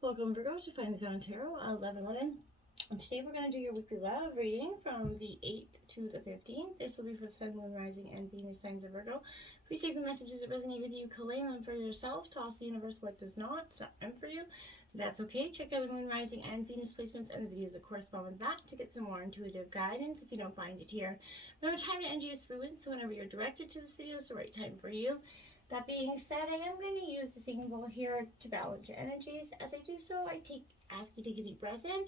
Welcome, Virgo, to Finally Found Tarot 1111. And today we're going to do your weekly love reading from the 8th to the 15th. This will be for the Sun, Moon, Rising, and Venus signs of Virgo. Please take the messages that resonate with you, claim them for yourself, toss the universe what does not. It's not meant for you. That's okay. Check out the Moon, Rising, and Venus placements and the videos that correspond with that to get some more intuitive guidance if you don't find it here. Remember, time and energy is fluid, so whenever you're directed to this video, it's the right time for you. That being said, I am going to use the singing bowl here to balance your energies. As I do so, ask you to take a deep breath in.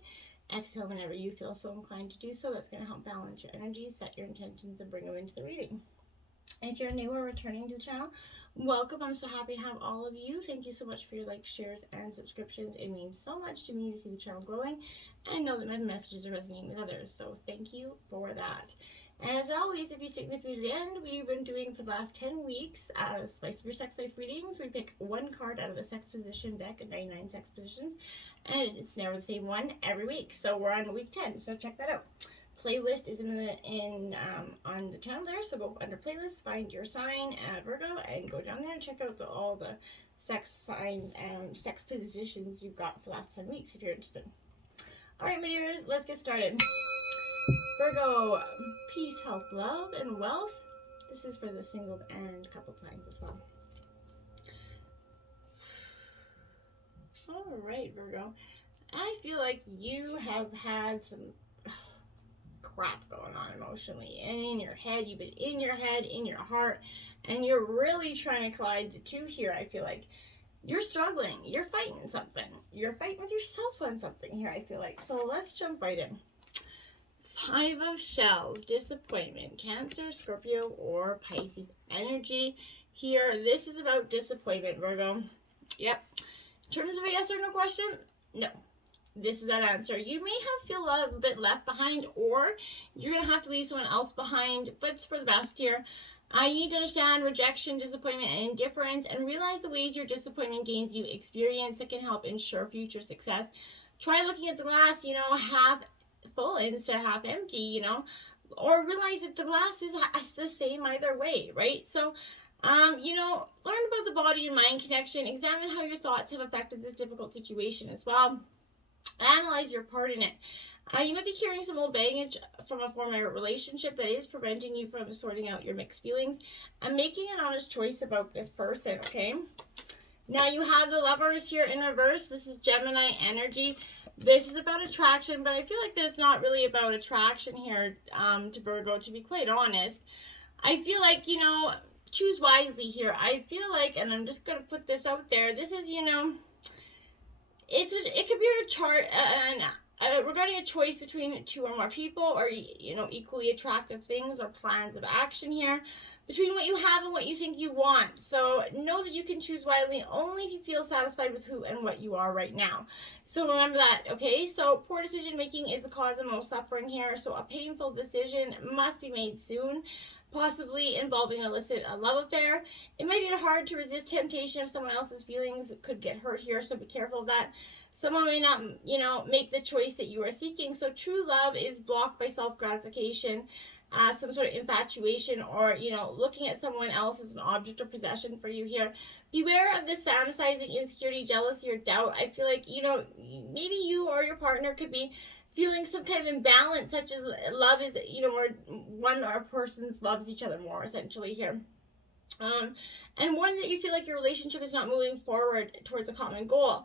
Exhale whenever you feel so inclined to do so. That's going to help balance your energies, set your intentions, and bring them into the reading. If you're new or returning to the channel, welcome. I'm so happy to have all of you. Thank you so much for your likes, shares, and subscriptions. It means so much to me to see the channel growing and know that my messages are resonating with others. So thank you for that. As always, if you stick with me to the end, we've been doing for the last 10 weeks Spice Up Your Sex Life readings. We pick one card out of a sex position deck of 99 sex positions, and it's never the same one every week. So we're on week 10, so check that out. Playlist is on the channel there, so go under playlists, find your sign, Virgo, and go down there and check out all the sex signs and sex positions you've got for the last 10 weeks if you're interested. All right, my dears, let's get started. Virgo, peace, health, love, and wealth. This is for the single and couple signs as well. All right, Virgo. I feel like you have had some crap going on emotionally. And in your head, you've been in your head, in your heart, and you're really trying to collide the two here. I feel like you're struggling. You're fighting something. You're fighting with yourself on something here, I feel like. So let's jump right in. Five of Shells, disappointment, Cancer, Scorpio, or Pisces energy here. This is about disappointment, Virgo. Yep. In terms of a yes or no question, no. This is that answer. You may have feel a bit left behind, or you're going to have to leave someone else behind, but it's for the best here. You need to understand rejection, disappointment, and indifference, and realize the ways your disappointment gains you experience that can help ensure future success. Try looking at the glass, half full instead of half empty, or realize that the glass is the same either way, right? So, learn about the body and mind connection. Examine how your thoughts have affected this difficult situation as well. Analyze your part in it. You might be carrying some old baggage from a former relationship that is preventing you from sorting out your mixed feelings and making an honest choice about this person, okay? Now you have the Lovers here in reverse. This is Gemini energy. This is about attraction, but I feel like this is not really about attraction here to Virgo, to be quite honest. I feel like, choose wisely here. I feel like, and I'm just going to put this out there, this is, it could be a chart regarding a choice between two or more people, or, equally attractive things or plans of action here, between what you have and what you think you want. So know that you can choose wisely only if you feel satisfied with who and what you are right now. So remember that, okay? So poor decision making is the cause of most suffering here. So a painful decision must be made soon, possibly involving a love affair. It might be hard to resist temptation of someone else's feelings that could get hurt here, so be careful of that. Someone may not, make the choice that you are seeking. So true love is blocked by self-gratification, some sort of infatuation, or, looking at someone else as an object of possession for you here. Beware of this fantasizing insecurity, jealousy, or doubt. I feel like, maybe you or your partner could be feeling some kind of imbalance, such as love is, where one or person loves each other more, essentially here. And one that you feel like your relationship is not moving forward towards a common goal.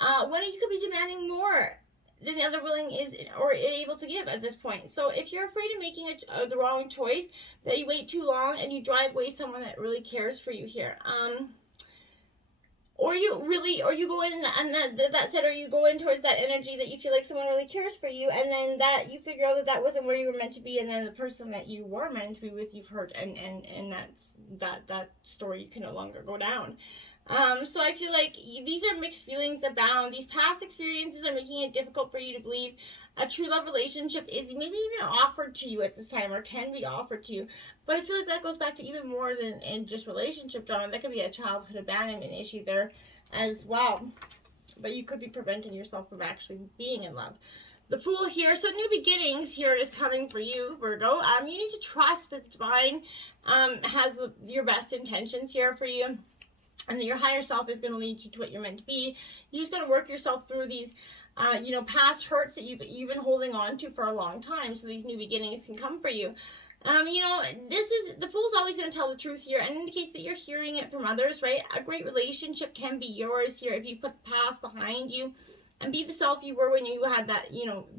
One you could be demanding more than the other willing is or able to give at this point. So if you're afraid of making the wrong choice, that you wait too long and you drive away someone that really cares for you here. Or you go in and that said, or you go in towards that energy that you feel like someone really cares for you, and then that you figure out that wasn't where you were meant to be, and then the person that you were meant to be with, you've hurt, and that story can no longer go down. So I feel like these are mixed feelings abound. These past experiences are making it difficult for you to believe a true love relationship is maybe even offered to you at this time, or can be offered to you. But I feel like that goes back to even more than in just relationship drama. That could be a childhood abandonment issue there as well. But you could be preventing yourself from actually being in love. The Fool here, so new beginnings here is coming for you, Virgo. You need to trust that the divine has your best intentions here for you. and that your higher self is going to lead you to what you're meant to be. You just got to work yourself through these past hurts that you've been holding on to for a long time, so these new beginnings can come for you. The Fool's always going to tell the truth here, and indicates that you're hearing it from others, right? A great relationship can be yours here if you put the past behind you and be the self you were when you had that,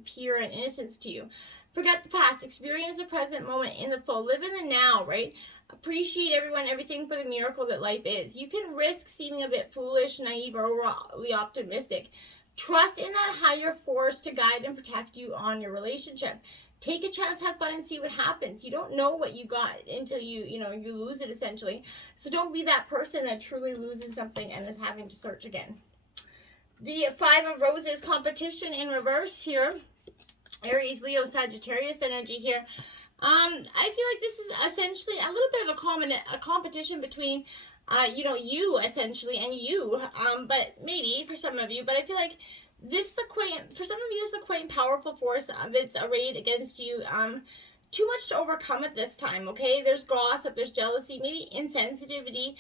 pure and innocence to you. Forget the past. Experience the present moment in the full. Live in the now, right? Appreciate everything for the miracle that life is. You can risk seeming a bit foolish, naive, or overly optimistic. Trust in that higher force to guide and protect you on your relationship. Take a chance, have fun, and see what happens. You don't know what you got until you lose it, essentially. So don't be that person that truly loses something and is having to search again. The Five of Roses, competition in reverse here. Aries, Leo, Sagittarius energy here. I feel like this is essentially a little bit of a competition between, you essentially and you. But maybe for some of you. But I feel like for some of you, this is a quite powerful force that's arrayed against you. Too much to overcome at this time, okay? There's gossip, there's jealousy, maybe insensitivity.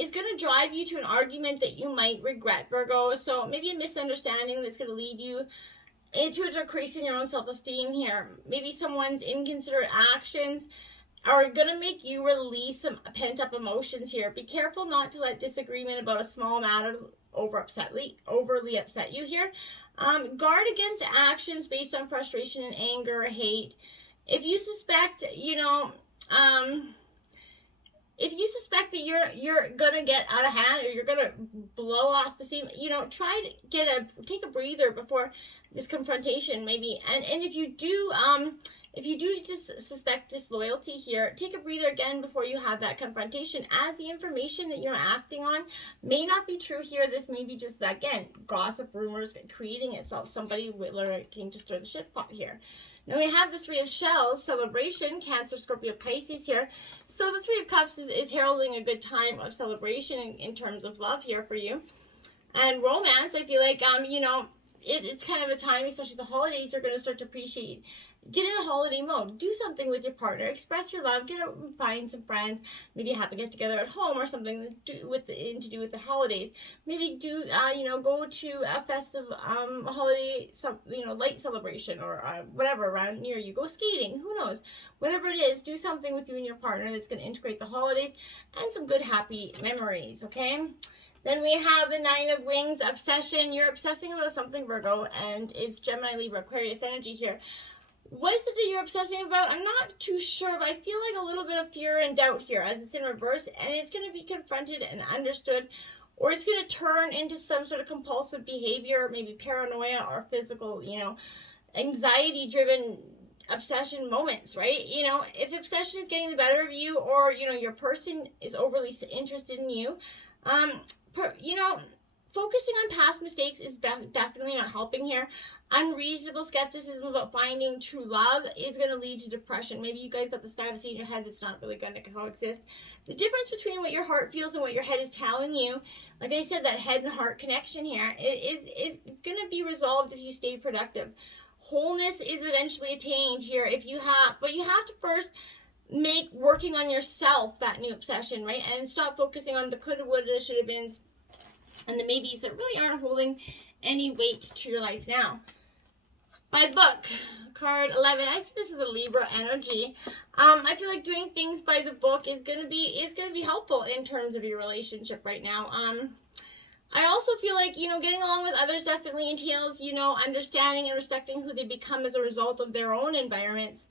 Is going to drive you to an argument that you might regret, Virgo. So maybe a misunderstanding that's going to lead you into a decrease in your own self-esteem here. Maybe someone's inconsiderate actions are going to make you release some pent-up emotions here. Be careful not to let disagreement about a small matter overly upset you here. Guard against actions based on frustration and anger or hate. If you suspect, that you're gonna get out of hand, or you're gonna blow off the steam, try to take a breather before this confrontation, maybe. And if you do just suspect disloyalty here, take a breather again before you have that confrontation, as the information that you're acting on may not be true here. This may be just, again, gossip, rumors creating itself. Somebody looking to stir the shit pot here. Now we have the Three of Shells, celebration, Cancer, Scorpio, Pisces here. So the Three of Cups is heralding a good time of celebration in terms of love here for you. And romance, I feel like, it's kind of a time, especially the holidays, you're going to start to appreciate. Get in a holiday mode. Do something with your partner. Express your love. Get out and find some friends. Maybe have a get together at home or something to do with the holidays. Maybe go to a festive holiday, light celebration or whatever around near you. Go skating. Who knows? Whatever it is, do something with you and your partner that's going to integrate the holidays and some good happy memories. Okay. Then we have the Nine of Wings, obsession. You're obsessing about something, Virgo, and it's Gemini, Libra, Aquarius energy here. What is it that you're obsessing about? I'm not too sure, but I feel like a little bit of fear and doubt here as it's in reverse, and it's going to be confronted and understood, or it's going to turn into some sort of compulsive behavior, maybe paranoia or physical, anxiety-driven obsession moments, right? If obsession is getting the better of you, or, your person is overly interested in you, focusing on past mistakes is definitely not helping here. Unreasonable skepticism about finding true love is going to lead to depression. Maybe you guys got this fantasy in your head that's not really going to coexist. The difference between what your heart feels and what your head is telling you, like I said, that head and heart connection here is going to be resolved if you stay productive. Wholeness is eventually attained here but you have to first make working on yourself that new obsession, right? And stop focusing on the coulda, woulda, shoulda beens and the maybes that really aren't holding any weight to your life now. My book, card 11. I see this is a Libra energy. I feel like doing things by the book is gonna be helpful in terms of your relationship right now. I also feel like, getting along with others definitely entails, understanding and respecting who they become as a result of their own environments,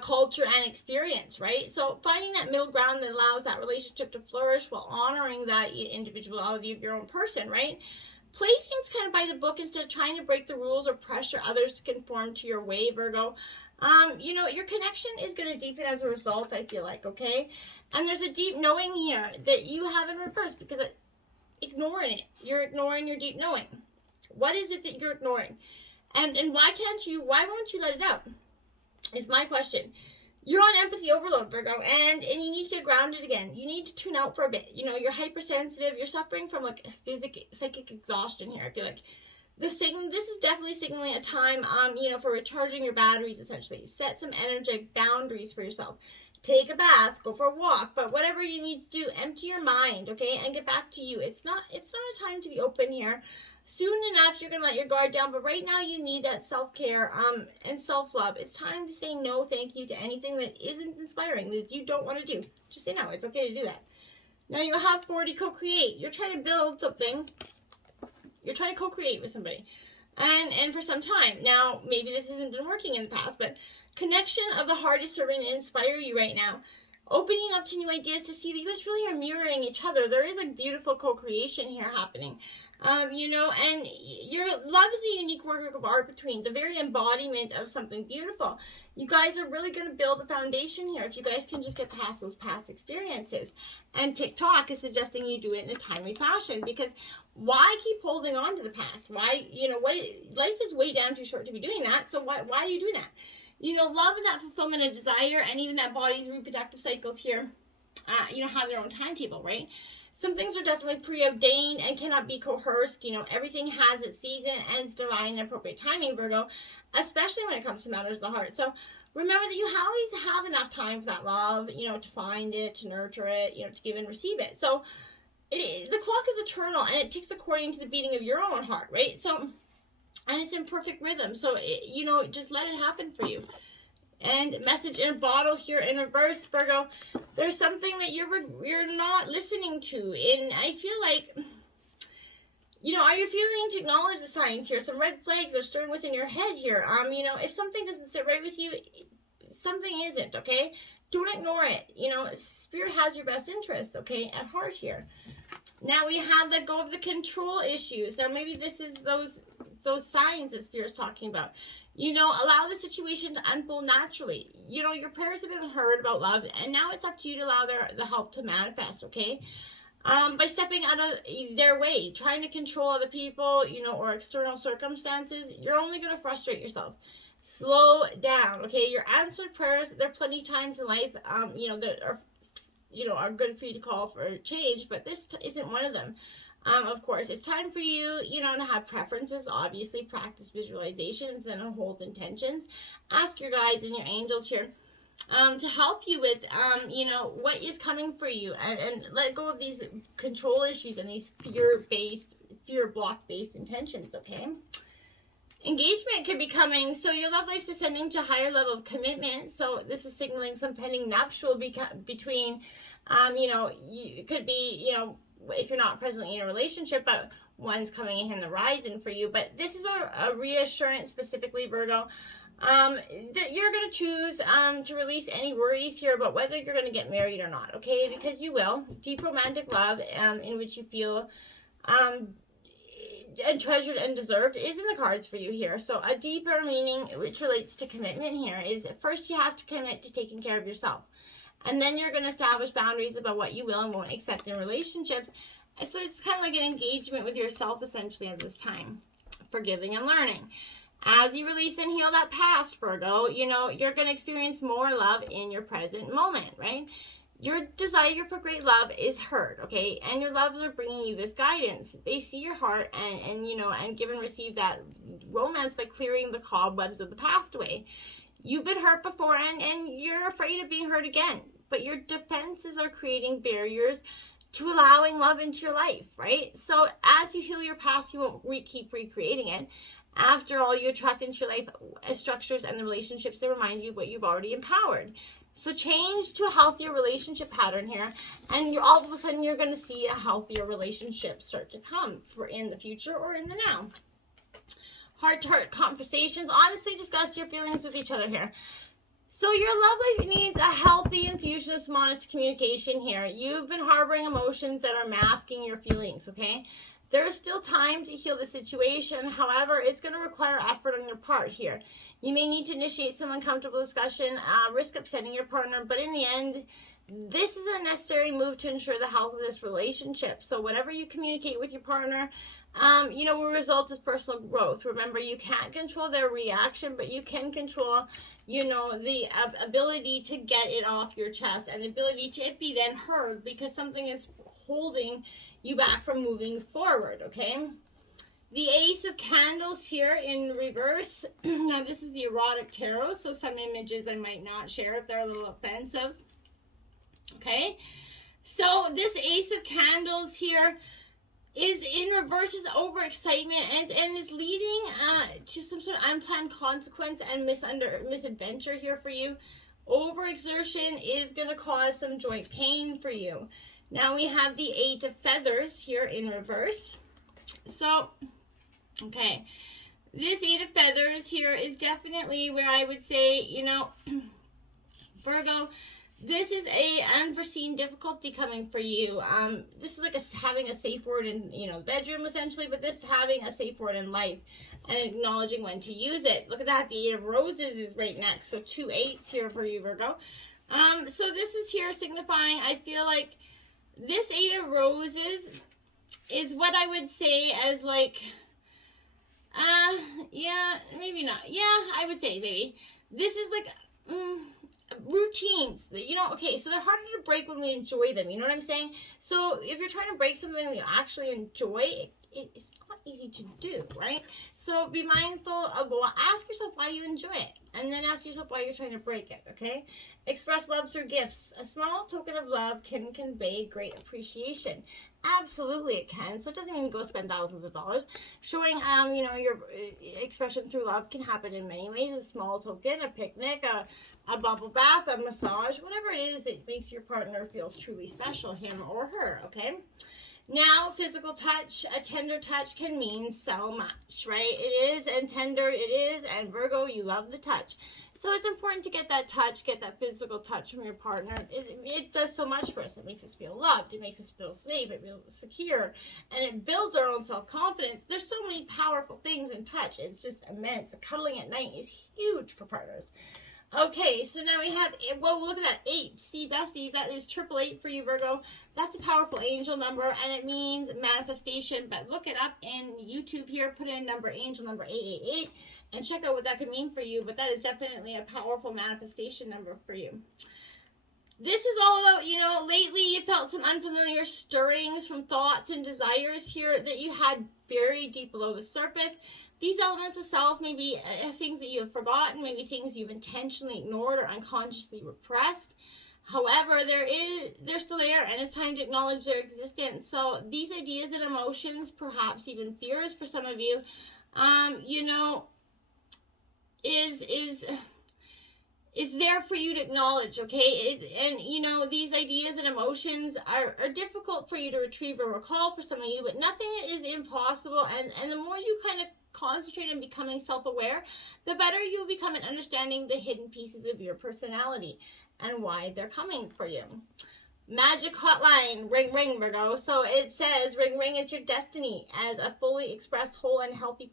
culture, and experience, right? So finding that middle ground that allows that relationship to flourish while honoring that individuality of your own person, right? Play things kind of by the book instead of trying to break the rules or pressure others to conform to your way, Virgo. Your connection is going to deepen as a result, I feel like, okay? And there's a deep knowing here that you have in reverse because ignoring it. You're ignoring your deep knowing. What is it that you're ignoring? And why won't you let it out? Is my question. You're on empathy overload, Virgo, and you need to get grounded again. You need to tune out for a bit. You're hypersensitive. You're suffering from psychic exhaustion here. I feel like this is definitely signaling a time, for recharging your batteries, essentially. Set some energetic boundaries for yourself. take a bath, go for a walk, but whatever you need to do, empty your mind, okay, and get back to you. It's not a time to be open here. Soon enough, you're gonna let your guard down, but right now you need that self-care and self-love. It's time to say no thank you to anything that isn't inspiring, that you don't want to do. Just say no. It's okay to do that. Now you have 40 co-create. You're trying to build something. You're trying to co-create with somebody, and for some time now. Maybe this hasn't been working in the past, but connection of the heart is serving to inspire you right now, opening up to new ideas to see that you guys really are mirroring each other. There is a beautiful co-creation here happening. You know, and your love is a unique work of art between the very embodiment of something beautiful. You guys are really going to build a foundation here if you guys can just get past those past experiences. And TikTok is suggesting you do it in a timely fashion, because why keep holding on to the past? Why, you know, life is way down too short to be doing that. So why are you doing that? You know, love and that fulfillment of desire, and even that body's reproductive cycles here, you know, have their own timetable, right? Some things are definitely preordained and cannot be coerced. You know, everything has its season and its divine and appropriate timing, Virgo, especially when it comes to matters of the heart. So remember that you always have enough time for that love, you know, to find it, to nurture it, you know, to give and receive it. So the clock is eternal, and it ticks according to the beating of your own heart, right? So, and it's in perfect rhythm. So, you know, just let it happen for you. And message in a bottle here in reverse, Virgo. There's something that you're not listening to, and I feel like, you know, are you feeling to acknowledge the signs here? Some red flags are stirring within your head here. You know, if something doesn't sit right with you, something isn't, okay? Don't ignore it. You know, Spirit has your best interests, okay, at heart here. Now we have let go of the control issues. Now maybe this is those signs that Spirit's talking about. You know, allow the situation to unfold naturally. You know, your prayers have been heard about love, and now it's up to you to allow the help to manifest, okay? By stepping out of their way, trying to control other people, you know, or external circumstances, you're only going to frustrate yourself. Slow down, okay? Your answered prayers, there are plenty of times in life, you know, that are, you know, are good for you to call for change, but this isn't one of them. Of course, it's time for you, you know, to have preferences. Obviously, practice visualizations and hold intentions. Ask your guides and your angels here to help you with, you know, what is coming for you, and let go of these control issues and these fear block-based intentions, okay? Engagement could be coming, so your love life's ascending to a higher level of commitment. So this is signaling some pending nuptial between, you know, it could be, you know, if you're not presently in a relationship, but one's coming in the horizon for you. But this is a reassurance, specifically, Virgo, that you're going to choose to release any worries here about whether you're going to get married or not, okay? Because you will. Deep romantic love in which you feel and treasured and deserved is in the cards for you here. So a deeper meaning which relates to commitment here is, first you have to commit to taking care of yourself. And then you're going to establish boundaries about what you will and won't accept in relationships. And so it's kind of like an engagement with yourself, essentially, at this time. Forgiving and learning. As you release and heal that past, Virgo, you know, you're going to experience more love in your present moment, right? Your desire for great love is heard, okay? And your loves are bringing you this guidance. They see your heart and you know, and give and receive that romance by clearing the cobwebs of the past away. You've been hurt before, and you're afraid of being hurt again. But your defenses are creating barriers to allowing love into your life, right? So as you heal your past, you won't keep recreating it. After all, you attract into your life structures and the relationships that remind you of what you've already empowered. So change to a healthier relationship pattern here, and all of a sudden you're going to see a healthier relationship start to come for in the future or in the now. Heart-to-heart conversations. Honestly discuss your feelings with each other here. So your love life needs a healthy infusion of some honest communication here. You've been harboring emotions that are masking your feelings, okay? There is still time to heal the situation. However, it's going to require effort on your part here. You may need to initiate some uncomfortable discussion, risk upsetting your partner, but in the end, this is a necessary move to ensure the health of this relationship. So whatever you communicate with your partner, you know, will result as personal growth. Remember, you can't control their reaction, but you can control, you know, the ability to get it off your chest and the ability to it be then heard, because something is holding you back from moving forward, okay? The Ace of Candles here in reverse. Now, this is the erotic tarot, so some images I might not share if they're a little offensive. Okay? So this Ace of Candles here is in reverse, is overexcitement, and is leading to some sort of unplanned consequence and misadventure here for you. Overexertion is going to cause some joint pain for you. Now we have the Eight of Feathers here in reverse. So, okay, this Eight of Feathers here is definitely where I would say, you know, Virgo, this is a unforeseen difficulty coming for you. This is like having a safe word in, you know, bedroom essentially, but this is having a safe word in life and acknowledging when to use it. Look at that, the Eight of Roses is right next, so 2 8s here for you, Virgo. So this is here signifying, I feel like this Eight of Roses is what I would say as like, yeah, maybe not. Yeah, I would say maybe. This is like, routines, you know, okay, so they're harder to break when we enjoy them, you know what I'm saying? So if you're trying to break something that you actually enjoy, it's not easy to do, right? So be mindful of, ask yourself why you enjoy it, and then ask yourself why you're trying to break it, okay? Express love through gifts. A small token of love can convey great appreciation. Absolutely it can. So it doesn't mean go spend thousands of dollars. Showing you know, your expression through love can happen in many ways. A small token, a picnic, a bubble bath, a massage, whatever it is that makes your partner feel truly special, him or her, okay? Now, physical touch, a tender touch can mean so much, right? It is, and tender it is, and Virgo, you love the touch. So it's important to get that touch, get that physical touch from your partner. It does so much for us. It makes us feel loved. It makes us feel safe. It feels secure. And it builds our own self-confidence. There's so many powerful things in touch. It's just immense. Cuddling at night is huge for partners. Okay, so now we have, well, look at that, 8. See, besties, that is 888 for you, Virgo. That's a powerful angel number, and it means manifestation. But look it up in YouTube here. Put in angel number 888, and check out what that could mean for you. But that is definitely a powerful manifestation number for you. This is all about, you know, lately you felt some unfamiliar stirrings from thoughts and desires here that you had buried deep below the surface. These elements of self may be things that you have forgotten, maybe things you've intentionally ignored or unconsciously repressed. However, they're still there, and it's time to acknowledge their existence. So these ideas and emotions, perhaps even fears for some of you, you know, is there for you to acknowledge, okay? And, you know, these ideas and emotions are difficult for you to retrieve or recall for some of you, but nothing is impossible. And the more you kind of concentrate on becoming self-aware, the better you'll become at understanding the hidden pieces of your personality and why they're coming for you. Magic hotline, ring ring, Virgo. So it says, ring ring, it's your destiny as a fully expressed, whole and healthy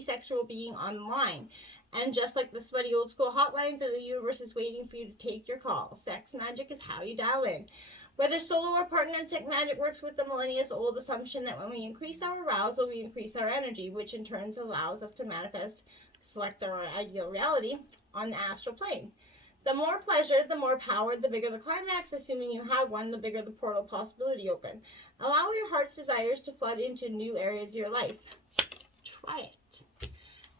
sexual being online. And just like the sweaty old school hotlines, the universe is waiting for you to take your call. Sex magic is how you dial in. Whether solo or partnered, sex magic works with the millennials-old assumption that when we increase our arousal, we increase our energy, which in turn allows us to select our ideal reality on the astral plane. The more pleasure, the more power, the bigger the climax, assuming you have one, the bigger the portal possibility open. Allow your heart's desires to flood into new areas of your life. Try it.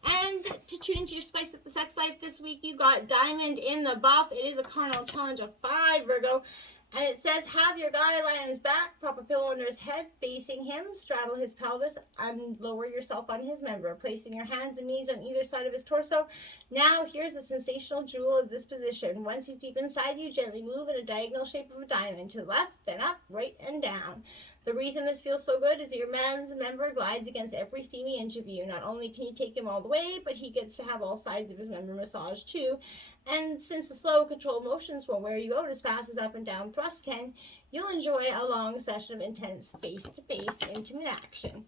And to tune into your spice of the sex life this week, you got Diamond in the Buff. It is a carnal challenge of 5, Virgo. And it says, have your guy lie on his back, prop a pillow under his head, facing him, straddle his pelvis, and lower yourself on his member, placing your hands and knees on either side of his torso. Now, here's the sensational jewel of this position. Once he's deep inside you, gently move in a diagonal shape of a diamond, to the left, then up, right, and down. The reason this feels so good is that your man's member glides against every steamy inch of you. Not only can you take him all the way, but he gets to have all sides of his member massaged too. And since the slow, controlled motions won't wear you out as fast as up and down thrust can, you'll enjoy a long session of intense face-to-face intimate action.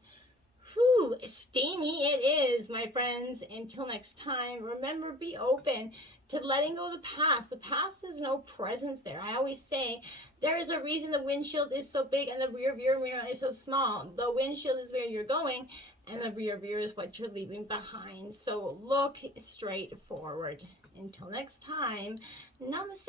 Whew, steamy it is, my friends. Until next time, remember, be open to letting go of the past. The past has no presence there. I always say there is a reason the windshield is so big and the rear view mirror is so small. The windshield is where you're going, and the rear view is what you're leaving behind. So look straight forward. Until next time, namaste.